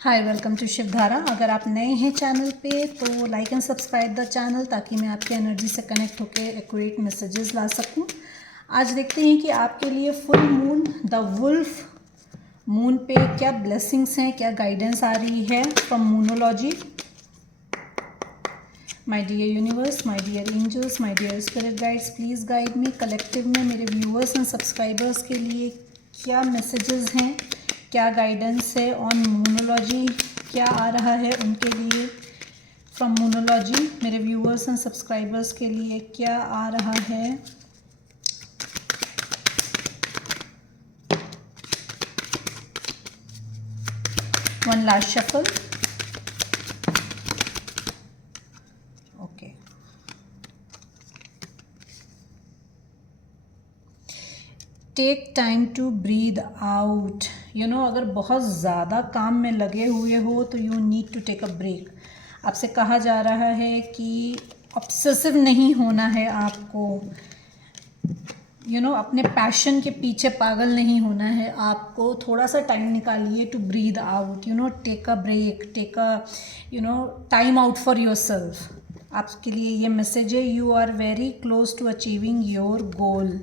Hi, welcome to Shivdhara. अगर आप नए हैं चैनल पे तो like and subscribe the channel ताकि मैं आपकी एनर्जी से कनेक्ट होकर एक्यूरेट मैसेजेस ला सकूं। आज देखते हैं कि आपके लिए full moon the wolf moon पे क्या ब्लेसिंग्स हैं, क्या गाइडेंस आ रही है from moonology. My dear universe, my dear angels, my dear spirit guides, please guide me. Collective में मेरे व्यूअर्स एंड सब्सक्राइबर्स के लिए क्या मैसेजेस हैं, क्या गाइडेंस है ऑन मूनोलॉजी, क्या आ रहा है उनके लिए फ्रॉम मूनोलॉजी। मेरे व्यूअर्स एंड सब्सक्राइबर्स के लिए क्या आ रहा है। One last shuffle. Okay, take time to breathe out. अगर बहुत ज़्यादा काम में लगे हुए हो तो you need to take a break. आपसे कहा जा रहा है कि ऑब्सेसिव नहीं होना है आपको। अपने पैशन के पीछे पागल नहीं होना है आपको। थोड़ा सा टाइम निकालिए to breathe out, take a break, take a time out for yourself. आपके लिए ये मैसेज है, you are very close to achieving your goal.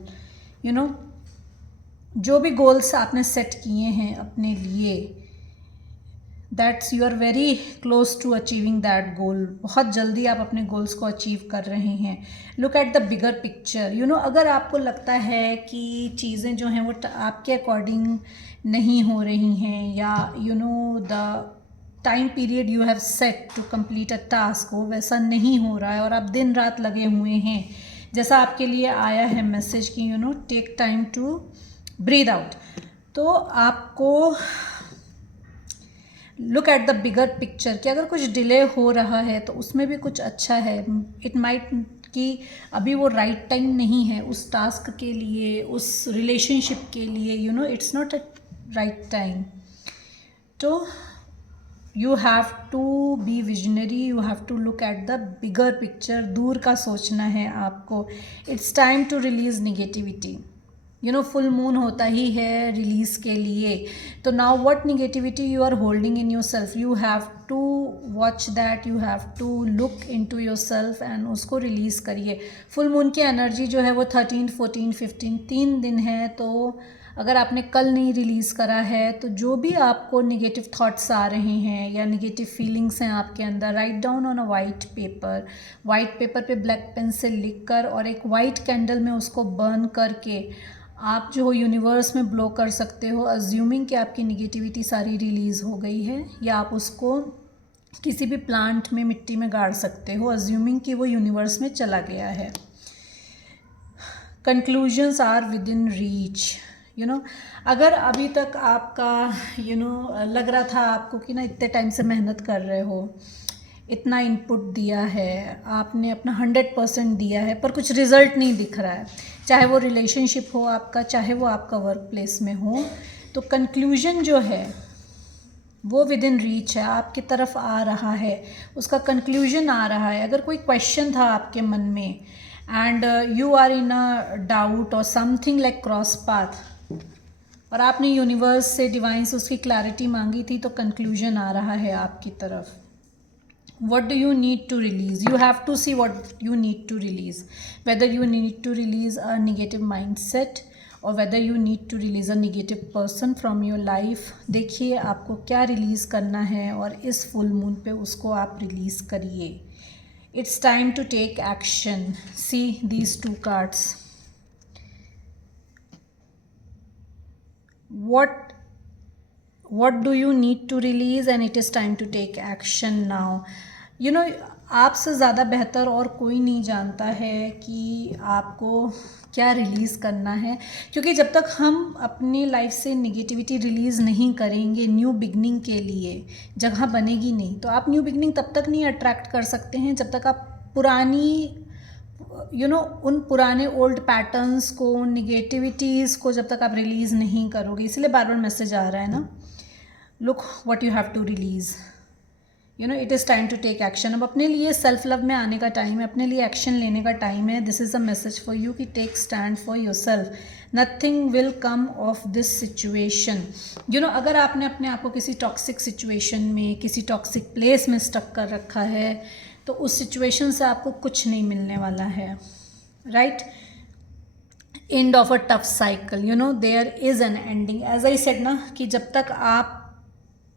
जो भी गोल्स आपने सेट किए हैं अपने लिए, that's you are very close to achieving that goal. बहुत जल्दी आप अपने गोल्स को अचीव कर रहे हैं। Look at the bigger picture. अगर आपको लगता है कि चीज़ें जो हैं वो आपके अकॉर्डिंग नहीं हो रही हैं, या the time period you have set to complete a task वो वैसा नहीं हो रहा है और आप दिन रात लगे हुए हैं, जैसा आपके लिए आया है मैसेज कि take time to breathe out, तो आपको look at the bigger picture कि अगर कुछ डिले हो रहा है तो उसमें भी कुछ अच्छा है। इट माइट कि अभी वो राइट टाइम नहीं है उस टास्क के लिए, उस रिलेशनशिप के लिए, it's not a right time. तो you have to be visionary, you have to look at the bigger picture. दूर का सोचना है आपको। It's time to release negativity. Full moon होता ही है रिलीज के लिए। तो now what negativity you are holding in yourself, you have to watch that, you have to look into yourself and उसको रिलीज़ करिए। Full moon की energy जो है वो 13, 14, 15 3 दिन है। तो अगर आपने कल नहीं रिलीज़ करा है तो जो भी आपको निगेटिव थॉट्स आ रहे हैं या निगेटिव फीलिंग्स हैं आपके अंदर, write down on a white paper. White paper पे ब्लैक पेन से लिख कर और एक वाइट कैंडल में उसको बर्न करके आप जो यूनिवर्स में ब्लो कर सकते हो, अज्यूमिंग कि आपकी निगेटिविटी सारी रिलीज़ हो गई है। या आप उसको किसी भी प्लांट में मिट्टी में गाड़ सकते हो, अज्यूमिंग कि वो यूनिवर्स में चला गया है। Conclusions are within reach. अगर अभी तक आपका लग रहा था आपको कि ना इतने टाइम से मेहनत कर रहे हो, इतना इनपुट दिया है आपने, अपना 100% दिया है, पर कुछ रिज़ल्ट नहीं दिख रहा है, चाहे वो रिलेशनशिप हो आपका, चाहे वो आपका वर्क प्लेस में हो, तो कंक्लूजन जो है वो विद इन रीच है, आपकी तरफ आ रहा है, उसका कंक्लूजन आ रहा है। अगर कोई क्वेश्चन था आपके मन में and you are in a doubt or something like cross path, और आपने यूनिवर्स से, डिवाइन से उसकी क्लैरिटी मांगी थी, तो कंक्लूजन आ रहा है आपकी तरफ। What do you need to release? You have to see what you need to release, whether you need to release a negative mindset or whether you need to release a negative person from your life। देखिए आपको क्या release करना है और इस full moon पे उसको आप रिलीज़ करिए। It's time to take action. See these two cards. What do you need to release, and it is time to take action now। आपसे ज़्यादा बेहतर और कोई नहीं जानता है कि आपको क्या रिलीज़ करना है, क्योंकि जब तक हम अपनी लाइफ से नेगेटिविटी रिलीज़ नहीं करेंगे, न्यू बिगनिंग के लिए जगह बनेगी नहीं। तो आप न्यू बिगनिंग तब तक नहीं अट्रैक्ट कर सकते हैं जब तक आप पुरानी उन पुराने ओल्ड पैटर्न्स को, निगेटिविटीज़ को जब तक आप रिलीज़ नहीं करोगे। इसलिए बार बार मैसेज आ रहा है ना, look what you have to release. You know it is time to take action. अब अपने लिए सेल्फ लव में आने का टाइम है, अपने लिए एक्शन लेने का टाइम है। This is a message for you कि take stand for yourself, nothing will come of this situation. You know अगर आपने अपने आप को किसी टॉक्सिक सिचुएशन में, किसी टॉक्सिक प्लेस में स्टक कर रखा है, तो उस सिचुएशन से आपको कुछ नहीं मिलने वाला है, right. End of a tough cycle, you know there is an ending. As I said ना कि जब तक आप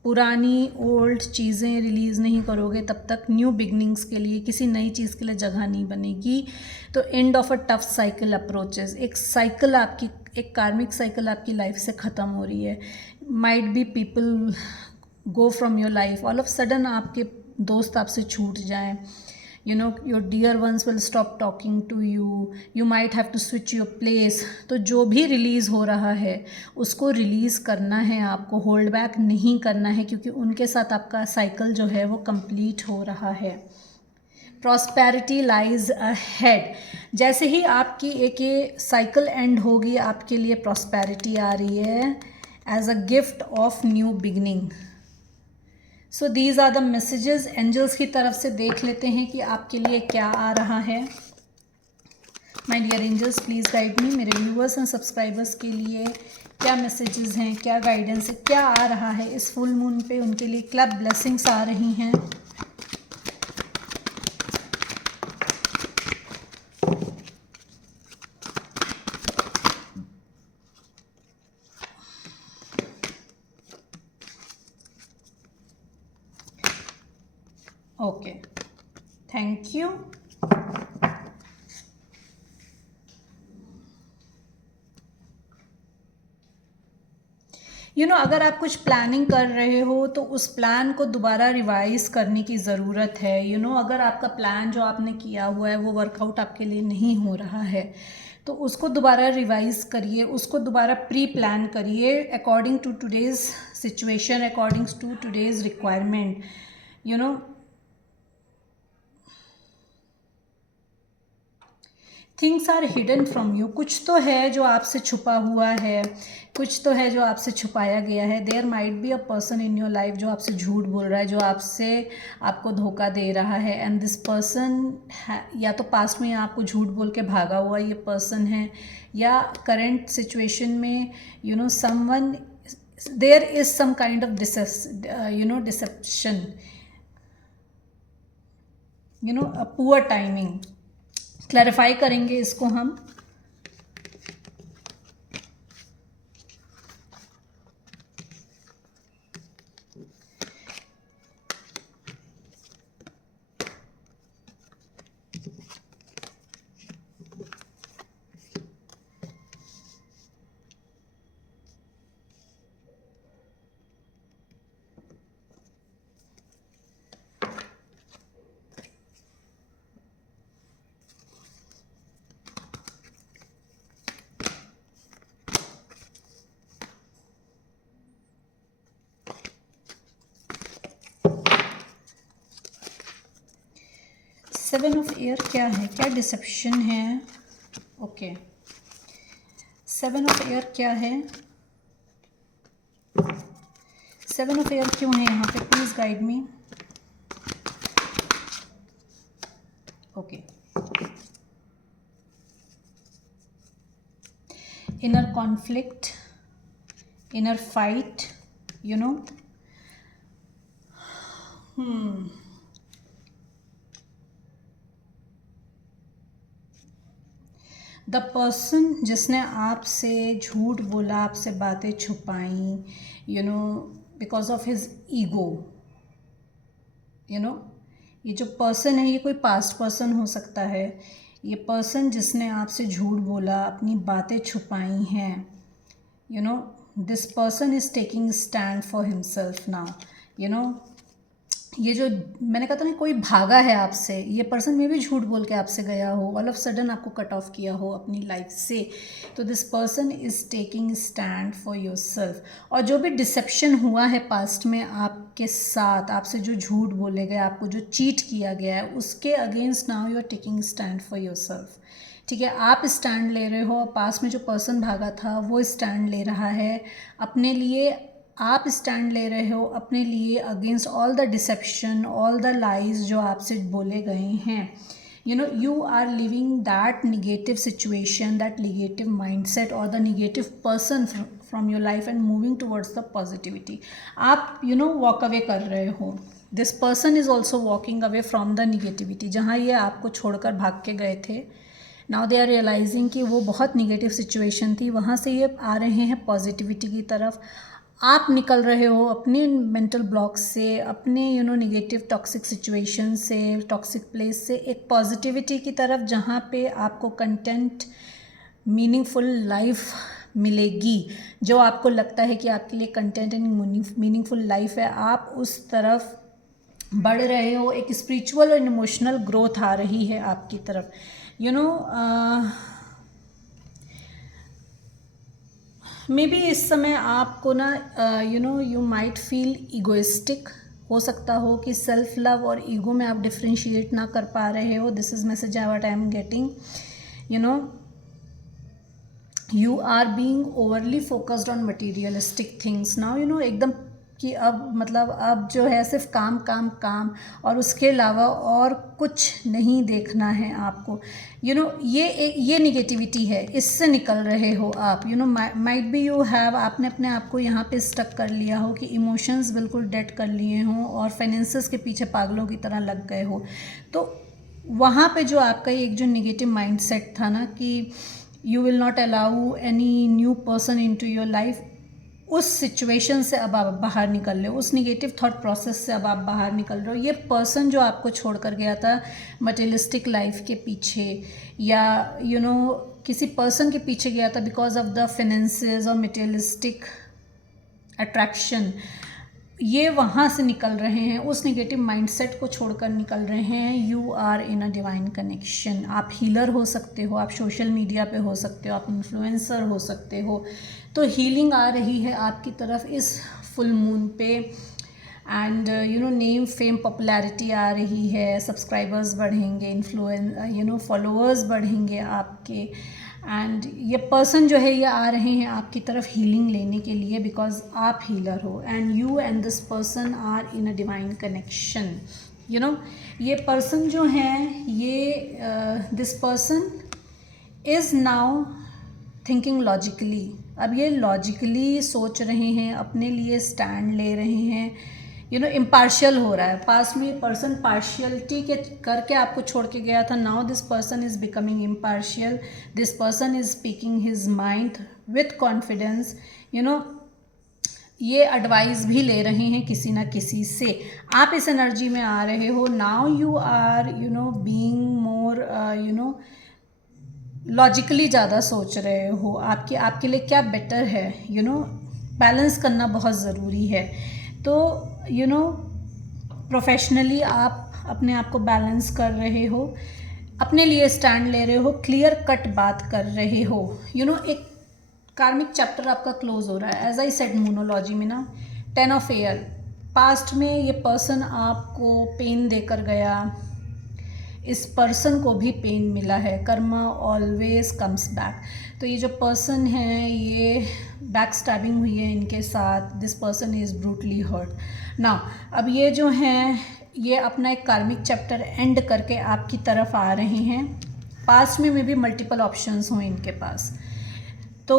पुरानी ओल्ड चीज़ें रिलीज़ नहीं करोगे तब तक न्यू बिगनिंग्स के लिए, किसी नई चीज़ के लिए जगह नहीं बनेगी। तो and of a tough cycle approaches, एक साइकिल आपकी, एक कार्मिक साइकिल आपकी लाइफ से ख़त्म हो रही है। Might be people go from your life, all of sudden आपके दोस्त आपसे छूट जाएं, you know your dear ones will stop talking to you, you might have to switch your place। तो जो भी रिलीज़ हो रहा है उसको रिलीज़ करना है आपको, होल्ड बैक नहीं करना है, क्योंकि उनके साथ आपका साइकिल जो है वो कंप्लीट हो रहा है। प्रॉस्पेरिटी लाइज अहेड, जैसे ही आपकी एक ये साइकिल एंड होगी आपके लिए प्रॉस्पेरिटी आ रही है as a gift of new beginning. So these are the messages angels की तरफ से। देख लेते हैं कि आपके लिए क्या आ रहा है। My dear angels please guide me, मेरे व्यूअर्स एंड सब्सक्राइबर्स के लिए क्या मैसेजेस हैं, क्या गाइडेंस है, क्या आ रहा है इस फुल मून पे, उनके लिए क्या ब्लेसिंग्स आ रही हैं। Okay, thank you. You know अगर आप कुछ प्लानिंग कर रहे हो तो उस प्लान को दोबारा रिवाइज करने की ज़रूरत है। यू नो अगर आपका प्लान जो आपने किया हुआ है वो वर्कआउट आपके लिए नहीं हो रहा है तो उसको दोबारा रिवाइज करिए, उसको दोबारा प्री प्लान करिए according to today's situation, according to today's requirement. You know things are hidden from you, कुछ तो है जो आपसे छुपा हुआ है, कुछ तो है जो आपसे छुपाया गया है। There might be a person in your life जो आपसे झूठ बोल रहा है, जो आपको धोखा दे रहा है। एंड दिस पर्सन या तो पास्ट में आपको झूठ बोल के भागा हुआ ये पर्सन है, या करंट सिचुएशन में you know someone, there is some kind of deception, you know a poor timing. Clarify करेंगे इसको हम। सेवन ऑफ एयर क्या है, क्या डिसेप्शन है? ओके, सेवन ऑफ एयर क्या है? सेवन ऑफ एयर क्यों है यहाँ पे? Please guide me. Okay, inner conflict, inner fight, you know the person जिसने आपसे झूठ बोला, आपसे बातें छुपाई, you know because of his ego, you know ये जो पर्सन है ये कोई पास्ट पर्सन हो सकता है। ये पर्सन जिसने आपसे झूठ बोला, अपनी बातें छुपाई हैं, you know this person is taking stand for himself now. You know ये जो मैंने कहा था ना, कोई भागा है आपसे, ये पर्सन में भी झूठ बोल के आपसे गया हो, ऑल ऑफ सडन आपको कट ऑफ किया हो अपनी लाइफ से। तो this person is taking stand for your self. और जो भी डिसेप्शन हुआ है पास्ट में आपके साथ, आपसे जो झूठ बोले गए, आपको जो चीट किया गया है, उसके against now you are taking stand for yourself. ठीक है, आप स्टैंड ले रहे हो, पास्ट में जो पर्सन भागा था वो स्टैंड ले रहा है अपने लिए, आप स्टैंड ले रहे हो अपने लिए against all the deception, all the lies जो आपसे बोले गए हैं. You are living that negative situation, that negative mindset or the negative person from your life and moving towards the positivity. आप walk away कर रहे हो. This person is also walking away from the negativity. जहाँ ये आपको छोड़कर भाग के गए थे, नाउ दे आर रियलाइजिंग कि वो बहुत निगेटिव सिचुएशन थी, वहाँ से ये आ रहे हैं पॉजिटिविटी की तरफ. आप निकल रहे हो अपने मेंटल ब्लॉक से, अपने निगेटिव टॉक्सिक सिचुएशन से, टॉक्सिक प्लेस से एक पॉजिटिविटी की तरफ, जहाँ पे आपको कंटेंट, मीनिंगफुल लाइफ मिलेगी. जो आपको लगता है कि आपके लिए कंटेंट एंड मीनिंगफुल लाइफ है, आप उस तरफ बढ़ रहे हो. एक स्पिरिचुअल और इमोशनल ग्रोथ आ रही है आपकी तरफ. मे बी इस समय आपको ना यू माइट फील ईगोइस्टिक. हो सकता हो कि सेल्फ लव और ईगो में आप डिफ्रेंशिएट ना कर पा रहे हो. This is message what I am getting. You are being overly focused on materialistic things now. एकदम कि अब जो है सिर्फ काम काम काम और उसके अलावा और कुछ नहीं देखना है आपको. ये निगेटिविटी है, इससे निकल रहे हो आप. माइट बी यू हैव, आपने अपने आप को यहाँ पे स्टक कर लिया हो कि इमोशंस बिल्कुल डेड कर लिए हों और फाइनेंसेस के पीछे पागलों की तरह लग गए हो. तो वहाँ पे जो आपका एक जो निगेटिव माइंड सेट था ना कि you will not allow any new person into your life, उस सिचुएशन से अब आप बाहर निकल रहे हो, उस निगेटिव थॉट प्रोसेस से अब आप बाहर निकल रहे हो. ये पर्सन जो आपको छोड़ कर गया था मटेरियलिस्टिक लाइफ के पीछे, या किसी पर्सन के पीछे गया था बिकॉज ऑफ द फाइनेंसेस और मटेरियलिस्टिक अट्रैक्शन, ये वहाँ से निकल रहे हैं. उस निगेटिव माइंडसेट को छोड़कर निकल रहे हैं. You are in a divine connection. आप हीलर हो सकते हो, आप सोशल मीडिया पे हो सकते हो, आप इन्फ्लुएंसर हो सकते हो. तो हीलिंग आ रही है आपकी तरफ इस फुल मून पे. एंड नेम फेम पॉपुलैरिटी आ रही है, सब्सक्राइबर्स बढ़ेंगे, फॉलोअर्स बढ़ेंगे आपके. एंड ये पर्सन जो है ये आ रहे हैं आपकी तरफ हीलिंग लेने के लिए बिकॉज आप हीलर हो. And you and this person are in a divine connection. ये पर्सन जो है ये this person is now thinking logically. अब ये लॉजिकली सोच रहे हैं, अपने लिए स्टैंड ले रहे हैं. इम्पार्शियल हो रहा है. पास्ट में पर्सन पार्शियलिटी के करके आपको छोड़ के गया था. Now this person is becoming impartial. This person is speaking his mind with confidence. ये एडवाइस भी ले रहे हैं किसी ना किसी से. आप इस एनर्जी में आ रहे हो. Now you are being more logically ज़्यादा सोच रहे हो आपके लिए क्या बेटर है. बैलेंस करना बहुत ज़रूरी है. तो प्रोफेशनली आप अपने आप को बैलेंस कर रहे हो, अपने लिए स्टैंड ले रहे हो, क्लियर कट बात कर रहे हो. एक कार्मिक चैप्टर आपका क्लोज हो रहा है. एज आई सेड मोनोलॉजी में ना 10 ऑफ एयर. पास्ट में ये पर्सन आपको पेन देकर गया, इस पर्सन को भी पेन मिला है. Karma always comes back. तो ये जो पर्सन है ये बैक स्टैबिंग हुई है इनके साथ. This person is brutally hurt. Now अब ये जो हैं ये अपना एक कार्मिक चैप्टर एंड करके आपकी तरफ आ रहे हैं. पास्ट में भी मल्टीपल ऑप्शंस हों इनके पास. तो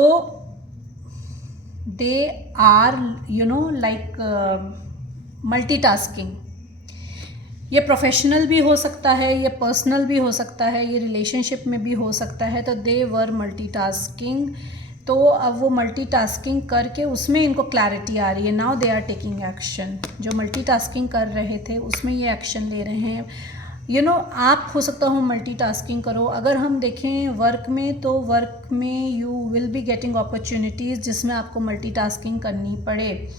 दे आर लाइक मल्टीटास्किंग. ये प्रोफेशनल भी हो सकता है, ये पर्सनल भी हो सकता है, ये रिलेशनशिप में भी हो सकता है. तो दे वर मल्टीटास्किंग. तो अब वो मल्टीटास्किंग करके उसमें इनको क्लैरिटी आ रही है. Now they are taking action. जो मल्टीटास्किंग कर रहे थे उसमें ये एक्शन ले रहे हैं. आप हो सकता हो मल्टीटास्किंग करो. अगर हम देखें वर्क में, तो वर्क में you will be getting opportunities जिसमें आपको मल्टीटास्किंग करनी पड़े.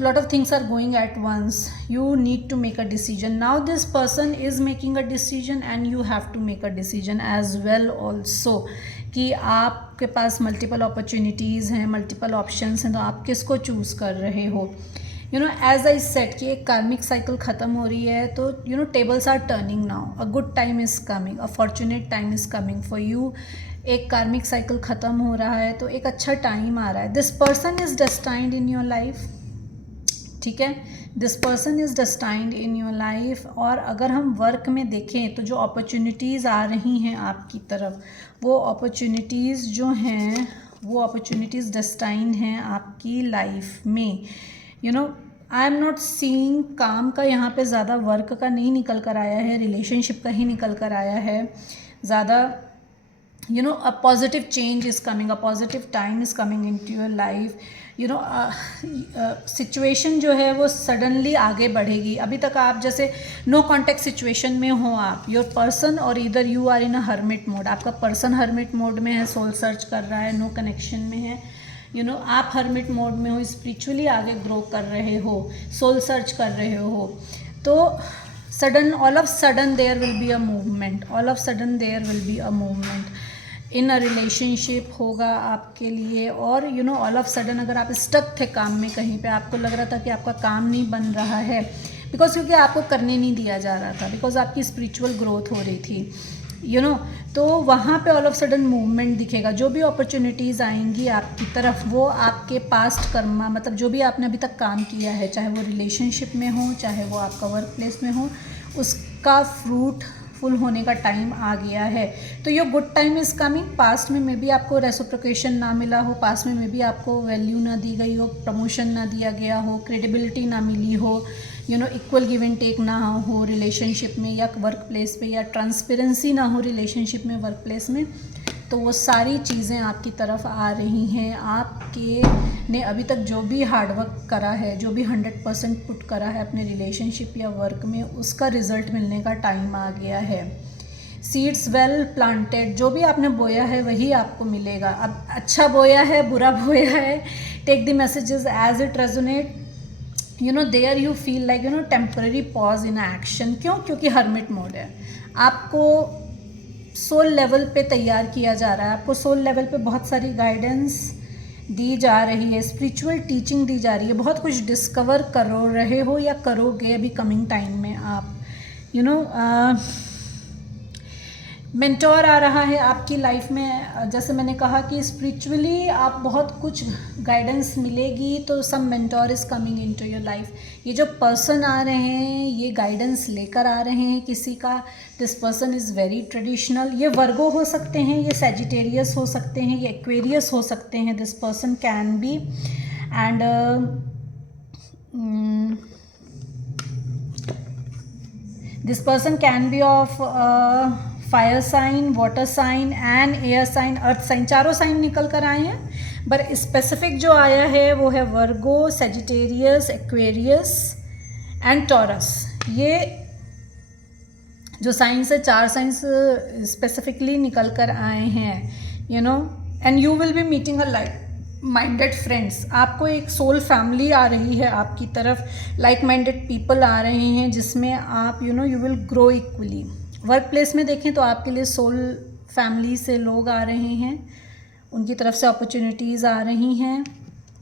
lot of things are going at once. You need to make a decision. Now this person is making a decision and you have to make a decision as well also कि आपके पास multiple opportunities हैं, multiple options हैं. तो आप किसको choose कर रहे हो. एज आई सेड कि एक कार्मिक साइकिल ख़त्म हो रही है. तो tables are turning now. A good time is coming, a fortunate time is coming for you. एक कार्मिक साइकिल ख़त्म हो रहा है, तो एक अच्छा टाइम आ रहा है। This person is destined in your life, ठीक है, this person is destined in your life. और अगर हम वर्क में देखें तो जो अपॉर्चुनिटीज़ आ रही हैं आपकी तरफ, वो अपॉर्चुनिटीज़ जो हैं वो अपॉर्चुनिटीज़ डेस्टाइंड हैं आपकी लाइफ में। You know, I am not seeing काम का यहाँ पे ज़्यादा, वर्क का नहीं निकल कर आया है, रिलेशनशिप का ही निकल कर आया है ज़्यादा। you know, a positive change is coming, a positive time is coming into your life, you know, situation जो है वो सडनली आगे बढ़ेगी। अभी तक आप जैसे नो कॉन्टेक्ट सिचुएशन में हो आप, योर पर्सन, और इधर you are in a hermit mode. आपका पर्सन हर्मिट मोड में है, सोल सर्च कर रहा है, नो कनेक्शन में है। यू नो, आप हर्मिट मोड में हो, स्पिरिचुअली आगे ग्रो कर रहे हो, सोल सर्च कर रहे हो। तो sudden, all of sudden there will be a movement, all of sudden there will be a movement in a relationship होगा आपके लिए। और you know, all of sudden अगर आप स्टक थे काम में, कहीं पे आपको लग रहा था कि आपका काम नहीं बन रहा है, बिकॉज क्योंकि आपको करने नहीं दिया जा रहा था, बिकॉज आपकी स्पिरिचुअल ग्रोथ हो रही थी, यू नो, तो वहाँ पे ऑल ऑफ सडन मूवमेंट दिखेगा। जो भी अपॉर्चुनिटीज़ आएंगी आपकी तरफ, वो आपके पास्ट कर्मा, मतलब जो भी आपने अभी तक काम किया है, चाहे वो रिलेशनशिप में हो, चाहे वो आपका वर्क प्लेस में हो, उसका फ्रूट फुल होने का टाइम आ गया है। तो your good time is coming. Past में मे बी आपको रेसिप्रोकेशन ना मिला हो, पास्ट में मे बी आपको वैल्यू ना दी गई हो, प्रमोशन ना दिया गया हो, क्रेडिबिलिटी ना मिली हो, you know, equal give and take ना हो रिलेशनशिप में या वर्क प्लेस पे, या ट्रांसपेरेंसी ना हो रिलेशनशिप में, वर्क प्लेस में, तो वो सारी चीज़ें आपकी तरफ आ रही हैं। आपके ने अभी तक जो भी हार्डवर्क करा है, जो भी 100% पुट करा है अपने रिलेशनशिप या वर्क में, उसका रिज़ल्ट मिलने का टाइम आ गया है। सीड्स वेल प्लांटेड, जो भी आपने बोया है वही आपको मिलेगा। अब अच्छा बोया है, बुरा बोया है, take the messages as it resonate. You know, there you feel like, you know, temporary pause in action. क्यों? क्योंकि हर्मिट मोड है। आपको सोल लेवल पे तैयार किया जा रहा है, आपको सोल लेवल पे बहुत सारी गाइडेंस दी जा रही है, स्पिरिचुअल टीचिंग दी जा रही है, बहुत कुछ डिस्कवर करो रहे हो या करोगे अभी कमिंग टाइम में आप। यू नो, मेंटोर आ रहा है आपकी लाइफ में। जैसे मैंने कहा कि स्पिरिचुअली आप बहुत कुछ गाइडेंस मिलेगी, तो some mentor is coming into your life. ये जो पर्सन आ रहे हैं ये गाइडेंस लेकर आ रहे हैं किसी का। This person is very traditional. ये वर्गो हो सकते हैं, ये सैजिटेरियस हो सकते हैं, ये एक्वेरियस हो सकते हैं। This person can be, and this person can be of fire sign, water sign and air sign, earth sign, चारों साइन निकल कर आए हैं। पर स्पेसिफिक जो आया है वो है वर्गो, सेजिटेरियस, एक्वेरियस एंड टॉरस। ये जो साइंस है, चार साइंस स्पेसिफिकली निकल कर आए हैं। You know, and you will be meeting a like minded friends. आपको एक सोल फैमिली आ रही है आपकी तरफ, लाइक माइंडेड पीपल आ रहे हैं जिसमें आप you know you will grow equally. Work place में देखें तो आपके लिए सोल फैमिली से लोग आ रहे हैं, उनकी तरफ से अपॉर्चुनिटीज़ आ रही हैं।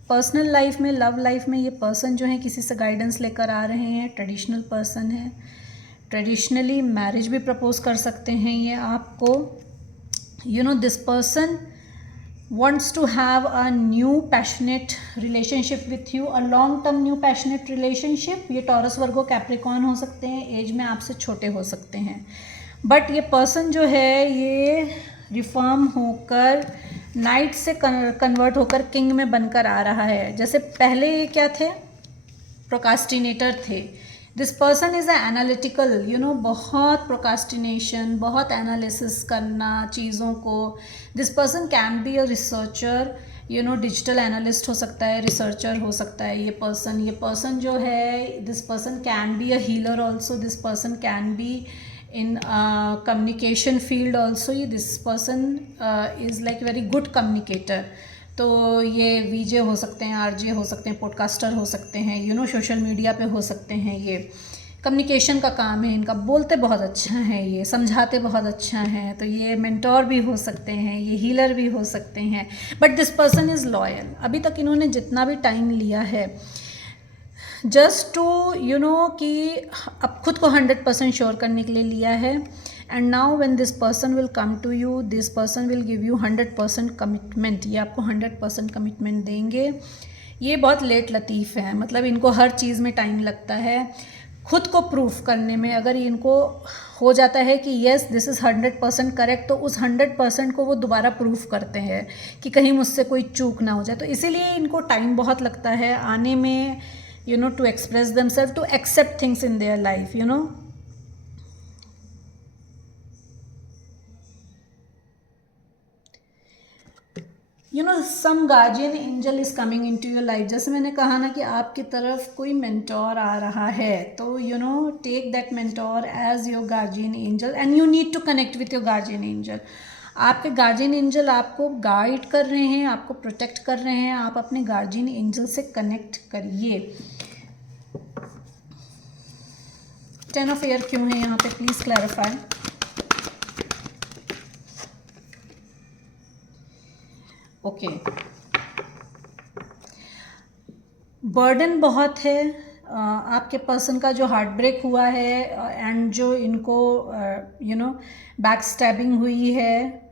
पर्सनल लाइफ में, लव लाइफ में, ये पर्सन जो है किसी से गाइडेंस लेकर आ रहे हैं, ट्रेडिशनल पर्सन है, ट्रेडिशनली मैरिज भी प्रपोज कर सकते हैं ये आपको। You know, this person wants to have a new passionate relationship with you, a long term new passionate relationship। ये टॉरस, वर्गो, कैप्रिकॉर्न हो सकते हैं, एज में आपसे छोटे हो सकते हैं। बट ये पर्सन जो है ये रिफॉर्म होकर, नाइट से कन्वर्ट होकर किंग में बनकर आ रहा है। जैसे पहले ये क्या थे, प्रोकास्टिनेटर थे। This person is analytical, you know, बहुत प्रोकास्टिनेशन, बहुत एनालिसिस करना चीज़ों को। This person can be a researcher, you know, digital analyst हो सकता है, रिसर्चर हो सकता है ये पर्सन जो है। This person can be a healer also, this person can be in communication field also. This person is like very good communicator. तो ये वीजे हो सकते हैं, आरजे हो सकते हैं, पॉडकास्टर हो सकते हैं, यू नो, सोशल मीडिया पे हो सकते हैं। ये कम्युनिकेशन का काम है इनका, बोलते बहुत अच्छा है, ये समझाते बहुत अच्छा है। तो ये मेंटोर भी हो सकते हैं, ये हीलर भी हो सकते हैं। But this person is loyal. अभी तक इन्होंने जितना भी टाइम लिया है जस्ट टू यू नो कि अब खुद को 100% श्योर करने के लिए लिया है। And now when this person will come to you, this person will give you 100% commitment. ये आपको 100% कमिटमेंट देंगे। ये बहुत लेट लतीफ़ है, मतलब इनको हर चीज़ में टाइम लगता है खुद को प्रूफ करने में। अगर इनको हो जाता है कि येस दिस इज़ 100% करेक्ट, तो उस 100% को वो दोबारा प्रूफ करते हैं कि कहीं मुझसे कोई चूक ना हो जाए। तो इसीलिए इनको टाइम बहुत लगता है आने में, you know, to express themselves, to accept things in their life, you know. You know some guardian angel is coming into your life. जैसे मैंने कहा ना कि आपकी तरफ कोई मेंटोर आ रहा है, तो you know take that mentor as your guardian angel and you need to connect with your guardian angel. आपके गार्जियन एंजल आपको गाइड कर रहे हैं, आपको प्रोटेक्ट कर रहे हैं। आप अपने गार्जियन एंजल से कनेक्ट करिए। 10 ऑफ एयर क्यों है यहाँ पे, प्लीज़ क्लैरिफाई। ओके, बर्डन बहुत है आपके पर्सन का, जो हार्ट ब्रेक हुआ है एंड जो इनको यू नो बैक स्टैबिंग हुई है,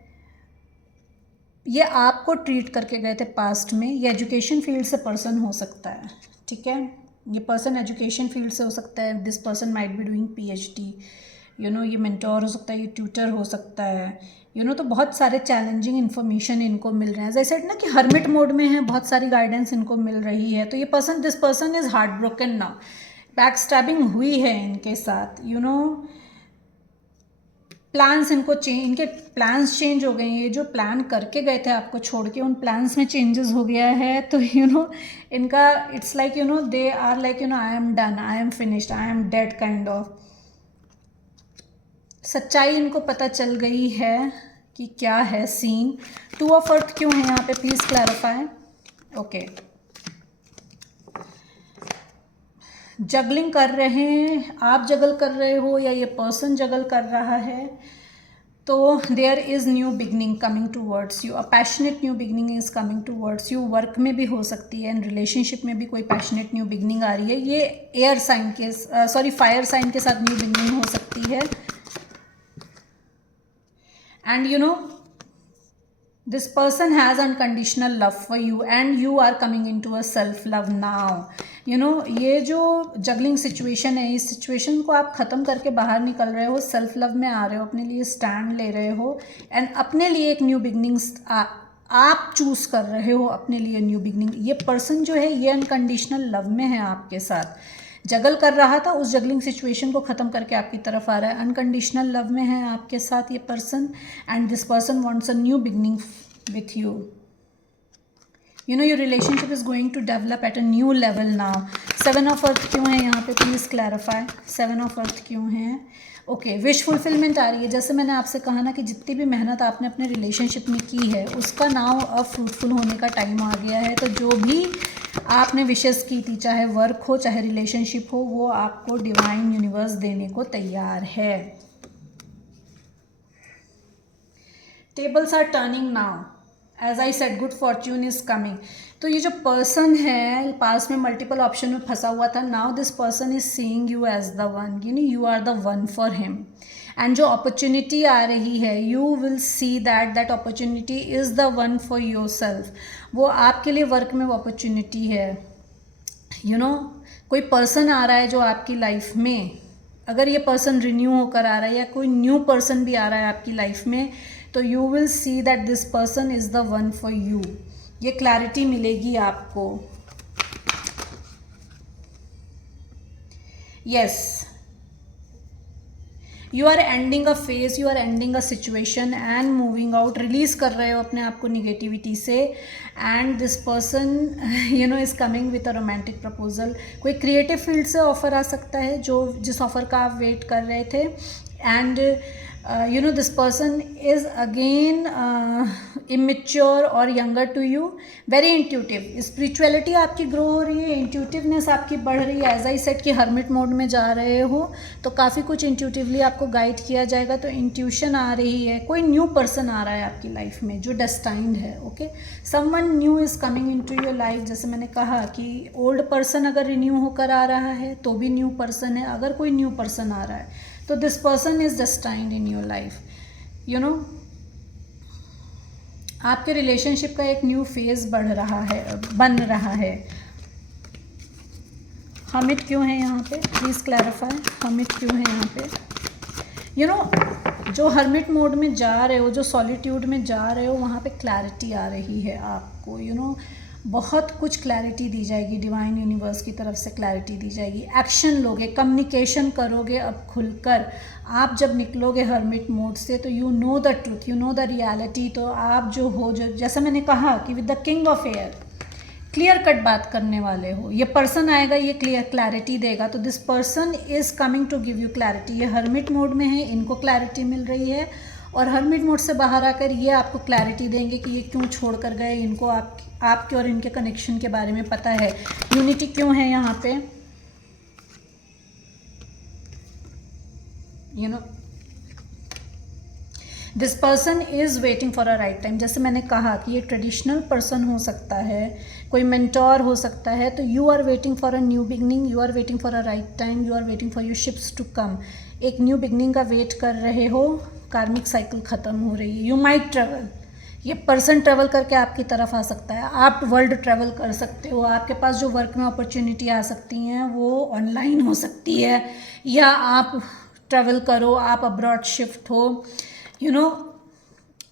ये आपको ट्रीट करके गए थे पास्ट में। ये एजुकेशन फील्ड से पर्सन हो सकता है, ठीक है। ये पर्सन एजुकेशन फील्ड से हो सकता है। This person might be doing PhD, you know. ये मेंटोर हो सकता है, ये ट्यूटर हो सकता है, यू नो। तो बहुत सारे चैलेंजिंग इन्फॉर्मेशन इनको मिल रहे हैं। जैसे ना कि हर्मिट मोड में है, बहुत सारी गाइडेंस इनको मिल रही है। तो ये person, this person is heart broken now, back stabbing हुई है इनके साथ, यू नो। प्लान्स इनको इनके प्लान्स चेंज हो गए हैं। ये जो प्लान करके गए थे आपको छोड़ के, उन प्लान्स में चेंजेस हो गया है। तो यू नो इनका it's like, you know, they are like, you know, I am done, I am finished, I am dead kind of. सच्चाई इनको पता चल गई है कि क्या है सीन। 2 ऑफ अर्थ क्यों है यहाँ पे, प्लीज़ क्लैरिफाई। ओके, जगलिंग कर रहे हैं, आप जगल कर रहे हो या ये पर्सन जगल कर रहा है। तो there is new beginning coming towards you, a passionate new beginning is coming towards you. Work में भी हो सकती है, एंड रिलेशनशिप में भी कोई पैशनेट न्यू बिगनिंग आ रही है। ये एयर साइन के फायर साइन के साथ न्यू बिगनिंग हो सकती है। And you know this person has unconditional love for you and you are coming into a self love now, you know। ये जो जगलिंग सिचुएशन है, इस सिचुएशन को आप ख़त्म करके बाहर निकल रहे हो, सेल्फ लव में आ रहे हो, अपने लिए स्टैंड ले रहे हो एंड अपने लिए एक न्यू बिगनिंग्स आप चूज़ कर रहे हो, अपने लिए न्यू बिगनिंग। ये पर्सन जो है ये अनकंडीशनल लव में है आपके साथ, जगल कर रहा था, उस जगलिंग सिचुएशन को ख़त्म करके आपकी तरफ आ रहा है। अनकंडीशनल लव में है आपके साथ ये person and this person wants a new beginning with you. You know your relationship is going to develop at a new level now. 7 of earth क्यों है यहाँ पे, प्लीज़ क्लैरिफाई। 7 ऑफ अर्थ क्यों है। ओके, विश फुलफिलमेंट आ रही है। जैसे मैंने आपसे कहा ना कि जितनी भी मेहनत आपने अपने रिलेशनशिप में की है, उसका नाउ अब फ्रूटफुल होने का टाइम आ गया है। तो जो भी आपने विशेस की थी, चाहे वर्क हो चाहे रिलेशनशिप हो, वो आपको डिवाइन यूनिवर्स देने को तैयार है। Tables are turning now, as I said, good fortune is coming. तो ये जो पर्सन है पास में मल्टीपल ऑप्शन में फंसा हुआ था, now this person is seeing you as the one, you know, you are the one for him. And जो अपॉर्चुनिटी आ रही है, you will see that opportunity is the one for yourself. वो आपके लिए वर्क में वो opportunity है, यू नो। कोई पर्सन आ रहा है जो आपकी लाइफ में, अगर ये पर्सन रिन्यू होकर आ रहा है या कोई न्यू पर्सन भी आ रहा है आपकी लाइफ में, तो you will see that this person is the one for you. ये क्लैरिटी मिलेगी आपको। Yes, you are ending a phase, you are ending a situation and moving out, release कर रहे हो अपने आप को निगेटिविटी से। And this person you know is coming with a romantic proposal. कोई क्रिएटिव फील्ड से ऑफर आ सकता है, जो जिस ऑफर का आप वेट कर रहे थे। And you know this person is again immature or younger to you, very intuitive। spirituality आपकी ग्रो हो रही है, intuitiveness आपकी बढ़ रही है। एज आई सेड कि hermit मोड में जा रहे हो तो काफ़ी कुछ intuitively आपको गाइड किया जाएगा। तो intuition आ रही है, कोई न्यू पर्सन आ रहा है आपकी लाइफ में जो destined है। Okay, someone new is coming into your life। जैसे मैंने कहा कि ओल्ड पर्सन अगर रिन्यू होकर आ रहा है तो भी न्यू पर्सन है, अगर कोई न्यू पर्सन आ रहा है तो this person is destined in your life, you know. आपके रिलेशनशिप का एक न्यू फेज बन रहा है। हमिट क्यों है यहाँ पे, प्लीज़ क्लैरिफाई, हमिट क्यों है यहाँ पे। यू नो, जो हर्मिट मोड में जा रहे हो, जो सॉलिट्यूड में जा रहे हो, वहाँ पे क्लैरिटी आ रही है आपको, यू नो, बहुत कुछ क्लैरिटी दी जाएगी, डिवाइन यूनिवर्स की तरफ से क्लैरिटी दी जाएगी। एक्शन लोगे, कम्युनिकेशन करोगे अब खुलकर। आप जब निकलोगे हर्मिट मोड से तो you know the truth, you know the reality. तो आप जो हो, जो जैसा मैंने कहा कि with the king of air, clear cut बात करने वाले हो। ये पर्सन आएगा, ये क्लैरिटी देगा। तो this person is coming to give you clarity. ये हर्मिट मोड में है, इनको क्लैरिटी मिल रही है, और हर्मिट मोड से बाहर आकर ये आपको क्लैरिटी देंगे कि ये क्यों छोड़ कर गए, इनको आपके और इनके कनेक्शन के बारे में पता है। यूनिटी क्यों है यहाँ पे, you know, this person is waiting for a right time. जैसे मैंने कहा कि ये ट्रेडिशनल पर्सन हो सकता है, कोई मेंटोर हो सकता है। तो you are waiting for a new beginning, you are waiting for a right time, you are waiting for your ships to come. एक न्यू बिगनिंग का वेट कर रहे हो, कार्मिक साइकिल ख़त्म हो रही है। यू माइट ट्रेवल, ये पर्सन ट्रेवल करके आपकी तरफ आ सकता है। आप वर्ल्ड ट्रेवल कर सकते हो। आपके पास जो वर्क में अपॉर्चुनिटी आ सकती हैं वो ऑनलाइन हो सकती है, या आप ट्रेवल करो, आप अब्रॉड शिफ्ट हो, you know.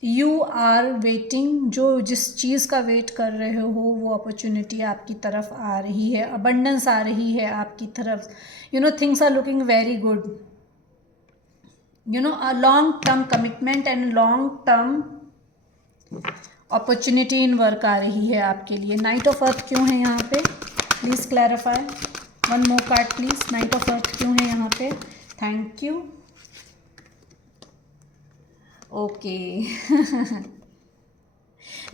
You are waiting, जो जिस चीज़ का वेट कर रहे हो वो अपॉर्चुनिटी आपकी तरफ आ रही है, अबंडेंस आ रही है आपकी तरफ। You know, things are looking very good, you know, a long term commitment and long term opportunity in work आ रही है आपके लिए। नाइट ऑफ अर्थ क्यों है यहाँ पे, please clarify, one more card please. Knight of earth क्यों है यहाँ पे, thank you, okay.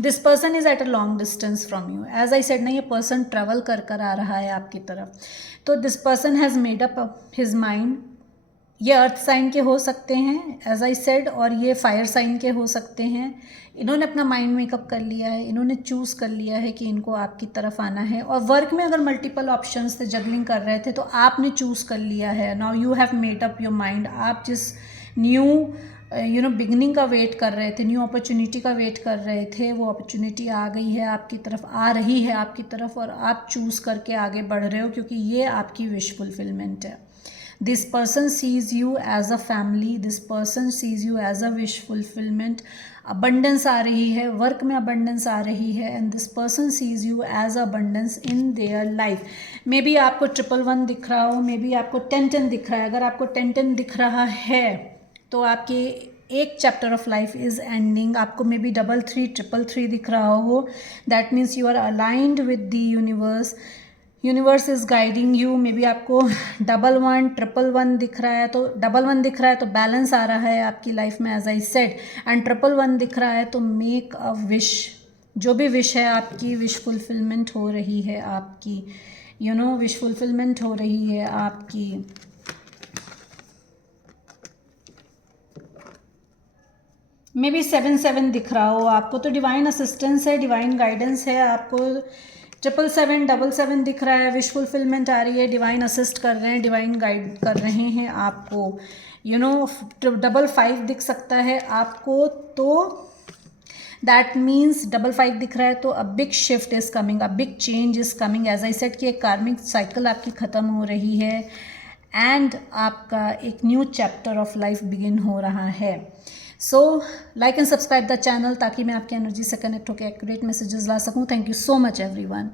This person is at a long distance from you. As I said ना, ये पर्सन ट्रेवल कर कर आ रहा है आपकी तरफ। तो this person has made up his mind. ये अर्थ साइन के हो सकते हैं एज आई सेड, और ये फायर साइन के हो सकते हैं। इन्होंने अपना माइंड मेकअप कर लिया है, इन्होंने चूज़ कर लिया है कि इनको आपकी तरफ आना है। और वर्क में अगर मल्टीपल ऑप्शंस थे, जगलिंग कर रहे थे, तो आपने चूज़ कर लिया है। Now you have made up your mind. आप जिस न्यू यू नो बिगनिंग का वेट कर रहे थे, न्यू अपॉर्चुनिटी का वेट कर रहे थे, वो अपॉर्चुनिटी आ गई है आपकी तरफ, आ रही है आपकी तरफ, और आप चूज़ करके आगे बढ़ रहे हो, क्योंकि ये आपकी विश फुलफिलमेंट है। This person sees you as a family, this person sees you as a wish fulfilment. Abundance आ रही है, वर्क में अबंडेंस आ रही है, and this person sees you as abundance in their life. Maybe आपको 111 दिख रहा हो, मे बी आपको 1010 दिख रहा है। अगर आपको 1010 दिख रहा है तो आपके एक chapter of life is ending. आपको मे बी 33 333 दिख रहा हो, that means you are aligned with the universe, universe is guiding you. Maybe आपको 11 111 दिख रहा है, तो 11 दिख रहा है तो बैलेंस आ रहा है आपकी लाइफ में, एज आई सेड। एंड 111 दिख रहा है तो मेक अ विश, जो भी विश है आपकी, विश फुलफिलमेंट हो रही है आपकी, यू नो, विश फुलफिलमेंट हो रही है आपकी। मे बी 7 दिख रहा हो आपको, तो डिवाइन असिस्टेंस है, डिवाइन गाइडेंस है आपको। 777 दिख रहा है, विश फुलफिलमेंट आ रही है, डिवाइन असिस्ट कर रहे हैं, डिवाइन गाइड कर रहे हैं आपको। यू नो, 55 दिख सकता है आपको, तो दैट मीन्स 55 दिख रहा है तो a big shift is coming, a big change is coming. As I said कि एक कार्मिक साइकिल आपकी ख़त्म हो रही है, एंड आपका एक new chapter of life begin हो रहा है। So like and subscribe the channel, ताकि मैं आपकी एनर्जी से कनेक्ट होकर एक्यूरेट मैसेजेस ला सकूं। Thank you so much everyone.